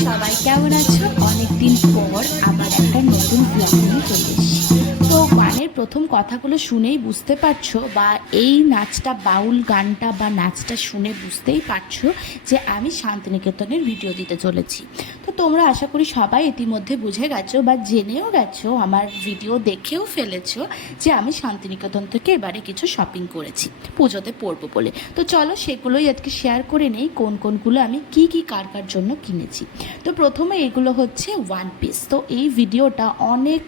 সবাই কেমন আছো? অনেকদিন পর আবার একটা নতুন ব্লগ নিয়ে চলে এসেছি। তো গানের প্রথম কথাগুলো শুনেই বুঝতে পারছো, বা এই নাচটা বাউল গানটা বা নাচটা শুনে বুঝতেই পারছো যে আমি শান্তিনিকেতনের ভিডিও দিতে চলেছি। তো তোমরা আশা করি সবাই ইতিমধ্যে বুঝে গেছো বা জেনেও গেছো, আমার ভিডিও দেখেও ফেলেছো যে আমি শান্তিনিকেতন থেকে এবারে কিছু শপিং করেছি পুজোতে পরবো বলে। তো চলো সেগুলোই আজকে শেয়ার করে নেই, কোন কোনগুলো আমি কি কি কার কার জন্য কিনেছি। তো প্রথমে এগুলো হচ্ছে ওয়ান পিস। তো এই ভিডিওটা অনেক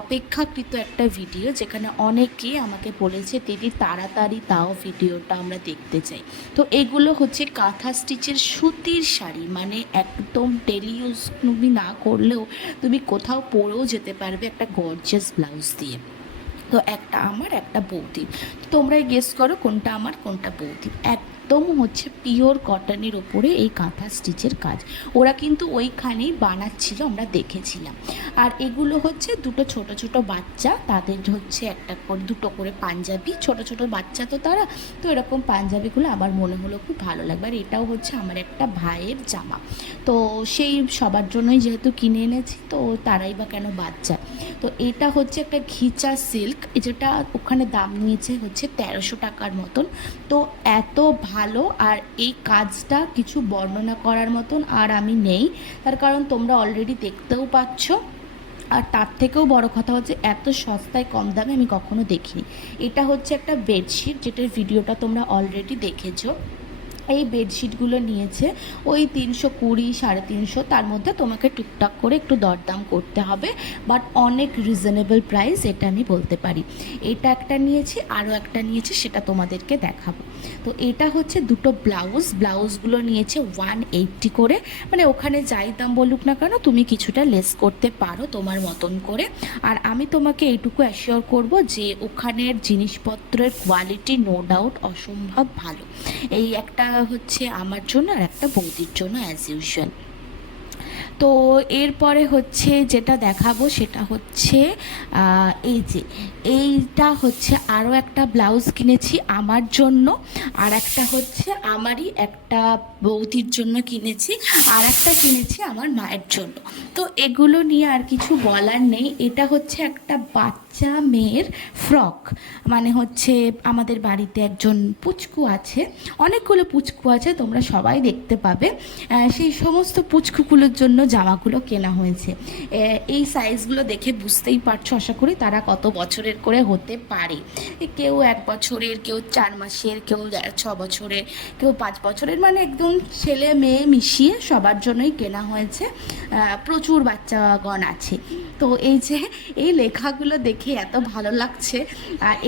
অপেক্ষাকৃত একটা ভিডিও, যেখানে অনেকে আমাকে বলেছে দিদি তাড়াতাড়ি তাও ভিডিওটা আমরা দেখতে চাই। তো এগুলো হচ্ছে কাঁথা স্টিচের সুতির শাড়ি, মানে একদম ডেলি ইউজ তুমি না করলেও তুমি কোথাও পরেও যেতে পারবে একটা গর্জিয়াস ব্লাউজ দিয়ে। তো একটা আমার একটা বৌদির, তোমরাই গেস করো কোনটা আমার কোনটা বৌদির। একদম হচ্ছে পিওর কটনের ওপরে এই কাঁথা স্টিচের কাজ, ওরা কিন্তু ওইখানেই বানাচ্ছিল, আমরা দেখেছিলাম। আর এগুলো হচ্ছে দুটো ছোট ছোট বাচ্চা, তাদের হচ্ছে একটা করে দুটো করে পাঞ্জাবি, ছোট ছোট বাচ্চা তো তারা, তো এরকম পাঞ্জাবিগুলো আমার মনে হলো খুব ভালো লাগবে। আর এটাও হচ্ছে আমার একটা ভাইয়ের জামা, তো সেই সবার জন্যই যেহেতু কিনে এনেছি, তো তারাই বা কেন বাদ যায়। তো এটা হচ্ছে একটা ঘিচা সিল্ক, যেটা ওখানে দাম নিয়েছে হচ্ছে 1300 টাকার মতন। তো এত ভালো, আর এই কাজটা কিছু বর্ণনা করার মতন আর আমি নেই, তার কারণ তোমরা অলরেডি দেখতেও পাচ্ছ। আর তার থেকেও বড় কথা হচ্ছে এত সস্তায় কম দামে আমি কখনো দেখিনি। এটা হচ্ছে একটা বেডশিট, যেটার ভিডিওটা তোমরা অলরেডি দেখেছো। এই বেডশিটগুলো নিয়েছে ওই 320, 350, তার মধ্যে তোমাকে টুকটাক করে একটু দরদাম করতে হবে, বাট অনেক রিজনেবল প্রাইস, এটা আমি বলতে পারি। এটা একটা নিয়েছি, আরও একটা নিয়েছি, সেটা তোমাদেরকে দেখাবো। তো এটা হচ্ছে দুটো ব্লাউজগুলো নিয়েছে 180 করে, মানে ওখানে যাই দাম বলুক না কেন তুমি কিছুটা লেস করতে পারো তোমার মতন করে। আর আমি তোমাকে এইটুকু অ্যাসিওর করব যে ওখানের জিনিসপত্রের কোয়ালিটি নো ডাউট অসম্ভব ভালো। এই একটা হচ্ছে আমার জন্য, আর একটা বৌদির জন্য অ্যাজ ইউজুয়াল। তো এরপরে হচ্ছে যেটা দেখাবো সেটা হচ্ছে এই যে এইটা হচ্ছে আরও একটা ব্লাউজ কিনেছি আমার জন্য, আর একটা হচ্ছে আমারই একটা বৌদির জন্য কিনেছি, আর একটা কিনেছি আমার মায়ের জন্য। তো এগুলো নিয়ে আর কিছু বলার নেই। এটা হচ্ছে একটা বাচ্চা মেয়ের ফ্রক, মানে হচ্ছে আমাদের বাড়িতে একজন পুচকু আছে, অনেকগুলো পুচকু আছে, তোমরা সবাই দেখতে পাবে। সেই সমস্ত পুচকুগুলোর জন্য জামাগুলো কেনা হয়েছে। এই সাইজগুলো দেখে বুঝতেই পারছো আশা করি তারা কত বছরের করে হতে পারে। কেউ 1 বছরের, কেউ 4 মাসের, কেউ 6 বছরের, কেউ 5 বছরের, মানে একদম ছেলে মেয়ে মিশিয়ে সবার জন্যই কেনা হয়েছে। প্রচুর বাচ্চাগণ আছে। তো এই যে এই লেখাগুলো দেখে এত ভালো লাগছে।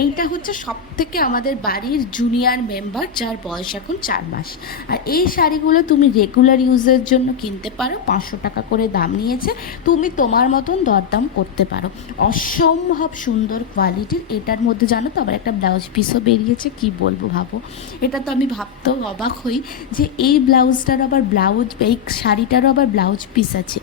এইটা হচ্ছে সব থেকে আমাদের বাড়ির জুনিয়র মেম্বার, যার বয়স এখন 4 মাস। আর এই শাড়িগুলো তুমি রেগুলার ইউজের জন্য কিনতে পারো, 500 টাকা করে দাম নিয়েছে, তুমি তোমার মতন দরদাম করতে পারো। অসম্ভব সুন্দর কোয়ালিটির। এটার মধ্যে জানো তো আবার একটা ব্লাউজ পিসও বেরিয়েছে, কি বলবো ভাবো। এটা তো আমি ভাবতেও অবাক হই যে এই ব্লাউজটার আবার এই শাড়িটারও আবার ব্লাউজ পিস আছে।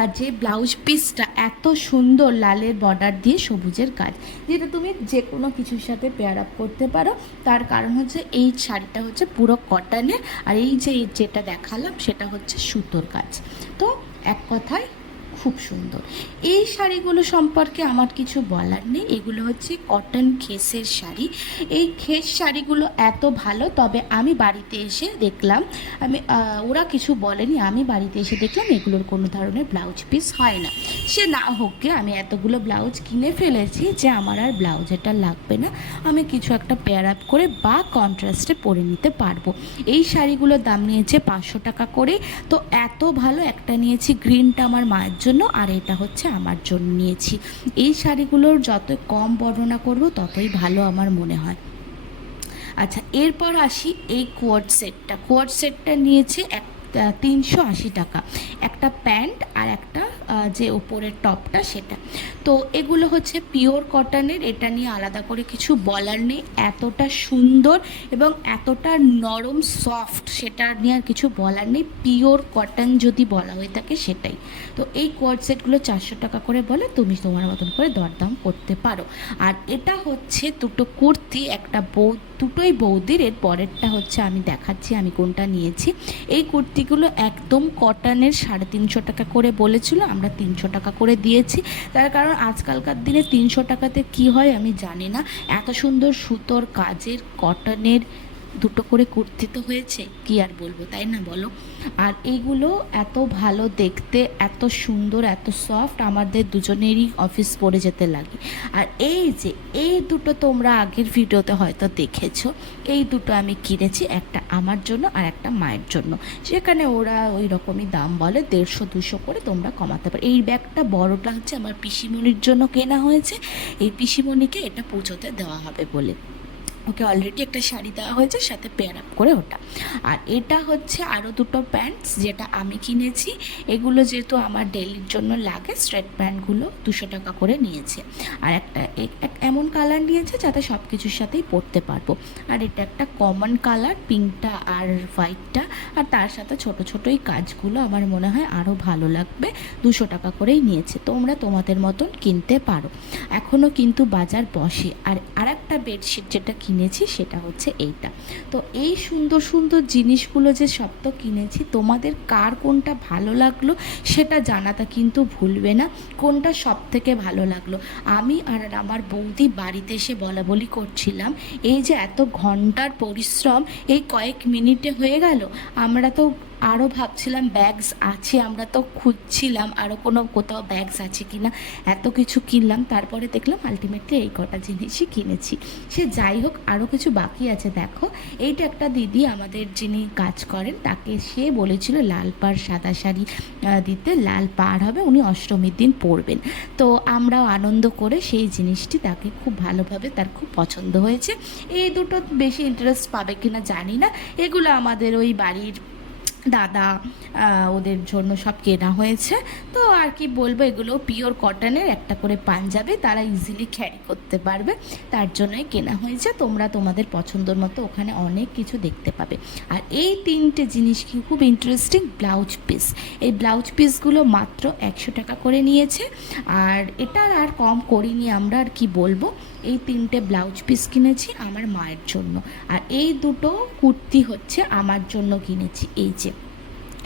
আর যে ব্লাউজ পিসটা এত সুন্দর লালের বর্ডার দিয়ে সবুজের কাজ, যেটা তুমি যে কোনো কিছুর সাথে পেয়ার আপ করতে পারো। তার কারণ হচ্ছে এই শাড়িটা হচ্ছে পুরো কটনের, আর এই যে যেটা দেখালাম সেটা হচ্ছে সুতোর কাজ। তো এক কথায় খুব সুন্দর। এই শাড়িগুলো সম্পর্কে আমার কিছু বলার নেই, এগুলো হচ্ছে কটন খেসের শাড়ি। এই খেস শাড়িগুলো এত ভালো, তবে আমি বাড়িতে এসে দেখলাম, ওরা কিছু বলেনি, আমি বাড়িতে এসে দেখলাম এগুলোর কোনো ধরনের ব্লাউজ পিস হয় না। সে না হোক গে, আমি এতগুলো ব্লাউজ কিনে ফেলেছি যে আমার আর ব্লাউজ এটা লাগবে না, আমি কিছু একটা পেয়ার আপ করে বা কন্ট্রাস্টে পরে নিতে পারবো। এই শাড়িগুলোর দাম নিয়েছে 500 টাকা করে। তো এত ভালো, একটা নিয়েছি গ্রিনটা আমার মায়ের জন্য, আর এটা হচ্ছে আমার জন্য নিয়েছি। এই শাড়িগুলোর যত কম বর্ণনা করব ততই ভালো আমার মনে হয়। আচ্ছা, এরপর আসি এই কোয়ার্ড সেটটা নিয়েছে 380 টাকা। একটা প্যান্ট আর একটা যে ওপরের টপটা সেটা। তো এগুলো হচ্ছে পিওর কটনের, এটা নিয়ে আলাদা করে কিছু বলার নেই। এতটা সুন্দর এবং এতটা নরম সফট, সেটা নিয়ে আর কিছু বলার নেই। পিওর কটন যদি বলা হয়ে থাকে সেটাই। তো এই কোয়ার্ড সেটগুলো 400 টাকা করে বলে, তুমি তোমার মতন করে দরদাম করতে পারো। আর এটা হচ্ছে দুটো কুর্তি, একটা দুটোই বৌদির। এর পরেরটা হচ্ছে আমি দেখাচ্ছি আমি কোনটা নিয়েছি। এই কুর্তিগুলো একদম কটনের, 350 টাকা করে বলেছিল, আমরা 300 টাকা করে দিয়েছি। তার কারণ আজকালকার দিনে 300 টাকাতে কি হয় আমি জানি না, এত সুন্দর সুতোর কাজের কটনের দুটো করে কুর্তি তো হয়েছে, কি আর বলবো, তাই না বলো। আর এইগুলো এত ভালো দেখতে, এত সুন্দর, এত সফট, আমাদের দুজনেরই অফিস পরে যেতে লাগে। আর এই যে এই দুটো তোমরা আগের ভিডিওতে হয়তো দেখেছো, এই দুটো আমি কিনেছি, একটা আমার জন্য আর একটা মায়ের জন্য। সেখানে ওরা ওই রকমই দাম বলে, 150-200 করে তোমরা কমাতে পারো। এই ব্যাগটা বড়টা হচ্ছে আমার পিসিমণির জন্য কেনা হয়েছে, এই পিসিমণিকে এটা পুজোতে দেওয়া হবে বলে। ওকে অলরেডি একটা শাড়ি দেওয়া হয়েছে সাথে পেয়ার আপ করে ওটা। আর এটা হচ্ছে আরও দুটো প্যান্টস যেটা আমি কিনেছি। এগুলো যেহেতু আমার ডেলির জন্য লাগে, স্ট্রেট প্যান্টগুলো 200 টাকা করে নিয়েছে। আর একটা এমন কালার নিয়েছে যাতে সব কিছুর সাথেই পরতে পারবো। আর এটা একটা কমন কালার, পিঙ্কটা আর হোয়াইটটা, আর তার সাথে ছোটো ছোটোই কাজগুলো আমার মনে হয় আরও ভালো লাগবে। 200 টাকা করেই নিয়েছে, তোমরা তোমাদের মতন কিনতে পারো, এখনও কিন্তু বাজার বসে। আর একটা বেডশিট যেটা কিনেছি সেটা হচ্ছে এইটা। তো এই সুন্দর সুন্দর জিনিসগুলো যে সব তো কিনেছি, তোমাদের কার কোনটা ভালো লাগলো সেটা জানাতে কিন্তু ভুলবে না, কোনটা সব থেকে ভালো লাগলো। আমি আর আমার বৌদি বাড়িতে এসে বলা বলি করছিলাম, এই যে এত ঘন্টার পরিশ্রম এই কয়েক মিনিটে হয়ে গেল। আমরা তো আরও ভাবছিলাম ব্যাগস আছে, আমরা তো খুঁজছিলাম আরও কোথাও ব্যাগস আছে কি না, এত কিছু কিনলাম, তারপরে দেখলাম আলটিমেটলি এই কটা জিনিসই কিনেছি। সে যাই হোক, আরও কিছু বাকি আছে। দেখো, এইটা একটা দিদি আমাদের যিনি কাজ করেন, তাকে সে বলেছিল লাল পাড় সাদা শাড়ি দিতে, লাল পাড় হবে, উনি অষ্টমীর দিন পরবেন। তো আমরাও আনন্দ করে সেই জিনিসটি তাকে খুব ভালোভাবে, তার খুব পছন্দ হয়েছে। এই দুটো বেশি ইন্টারেস্ট পাবে কিনা জানি না, এগুলো আমাদের ওই বাড়ির দাদা ওদের জন্য সব কেনা হয়েছে। তো আর কি বলবো, এগুলো পিওর কটনের, একটা করে পাঞ্জাবি, তারা ইজিলি ক্যারি করতে পারবে, তার জন্যই কেনা হয়েছে। তোমরা তোমাদের পছন্দর মতো ওখানে অনেক কিছু দেখতে পাবে। আর এই তিনটে জিনিস কি খুব ইন্টারেস্টিং, ব্লাউজ পিস। এই ব্লাউজ পিসগুলো মাত্র 100 টাকা করে নিয়েছে। আর এটা আর কম করিনি আমরা, আর কি বলবো। এই তিনটে ব্লাউজ পিস কিনেছি আমার মায়ের জন্য। আর এই দুটো কুর্তি হচ্ছে আমার জন্য কিনেছি, এই যে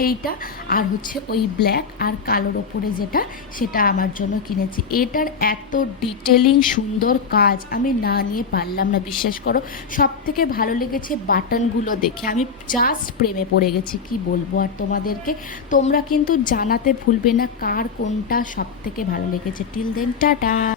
এইটা আর হচ্ছে ওই ব্ল্যাক আর কালোর ওপরে যেটা, সেটা আমার জন্য কিনেছি। এটার এত ডিটেলিং সুন্দর কাজ আমি না নিয়ে পারলাম না, বিশ্বাস করো। সব থেকে ভালো লেগেছে বাটনগুলো দেখে, আমি জাস্ট প্রেমে পড়ে গেছি, কি বলবো আর তোমাদেরকে। তোমরা কিন্তু জানাতে ভুলবে না কার কোনটা সব থেকে ভালো লেগেছে। Till then, tata.